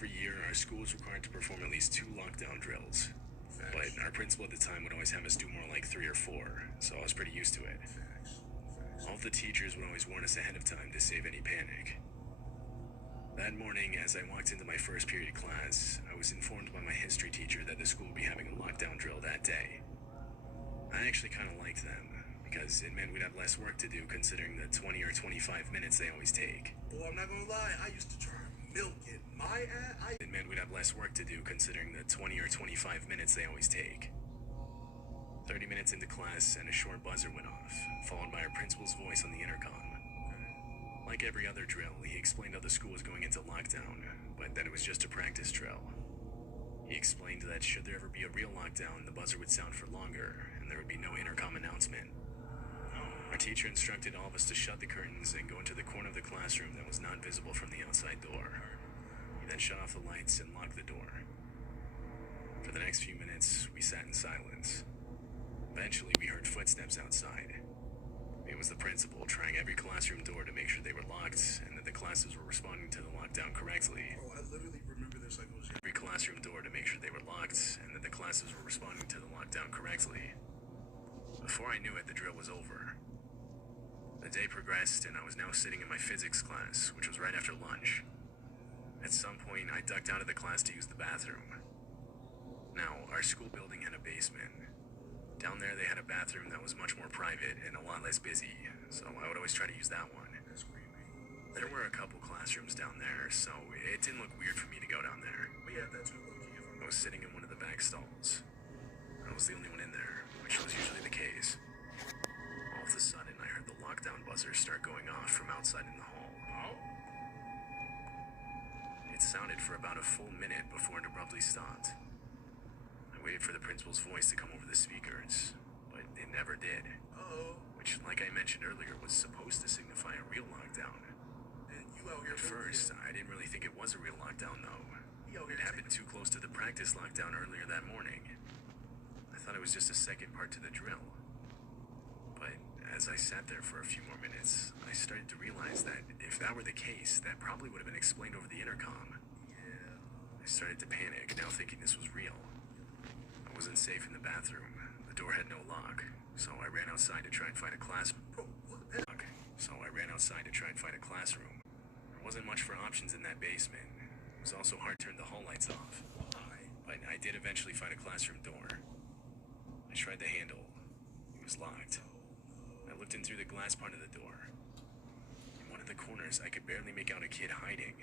Every year, our school is required to perform at least 2 lockdown drills. But our principal at the time would always have us do more like 3 or 4, so I was pretty used to it. All of the teachers would always warn us ahead of time to save any panic. That morning, as I walked into my first period class, I was informed by my history teacher that the school would be having a lockdown drill that day. I actually kind of liked them, because it meant we'd have less work to do considering the 20 or 25 minutes they always take. Well, I'm not gonna lie, I used to try and milk it. My ass, It meant we'd have less work to do considering the 20 or 25 minutes they always take. 30 minutes into class, and a short buzzer went off, followed by our principal's voice on the intercom. Like every other drill, he explained how the school was going into lockdown, but that it was just a practice drill. He explained that should there ever be a real lockdown, the buzzer would sound for longer, and there would be no intercom announcement. Our teacher instructed all of us to shut the curtains and go into the corner of the classroom that was not visible from the outside door. He then shut off the lights and locked the door. For the next few minutes, we sat in silence. Eventually, we heard footsteps outside. It was the principal trying every classroom door to make sure they were locked and that the classes were responding to the lockdown correctly. bro, I literally remember this like it was Every classroom door to make sure they were locked and that the classes were responding to the lockdown correctly. Before I knew it, the drill was over. The day progressed, and I was now sitting in my physics class, which was right after lunch. At some point, I ducked out of the class to use the bathroom. Now, our school building had a basement. Down there, they had a bathroom that was much more private and a lot less busy, so I would always try to use that one. that's creepy. There were a couple classrooms down there, so it didn't look weird for me to go down there. We had that too, low-key, if I'm I was sitting in one of the back stalls. I was the only one in there, which was usually the case. All of a sudden, I heard the lockdown buzzer start going off from outside in the hall. Oh? It sounded for about a full minute before it abruptly stopped. I waited for the principal's voice to come over the speakers, but it never did. Uh-oh. Which, like I mentioned earlier, was supposed to signify a real lockdown. And you out here At first, I didn't really think it was a real lockdown, though. It happened too close to the practice lockdown earlier that morning. I thought it was just a second part to the drill. But as I sat there for a few more minutes, I started to realize that if that were the case, that probably would have been explained over the intercom. Yeah. I started to panic, now thinking this was real. I wasn't safe in the bathroom. The door had no lock, so I ran outside to try and find a classroom. Bro, what? There wasn't much for options in that basement. It was also hard to turn the hall lights off. Why? But I did eventually find a classroom door. I tried the handle. It was locked. I looked in through the glass part of the door. In one of the corners, I could barely make out a kid hiding.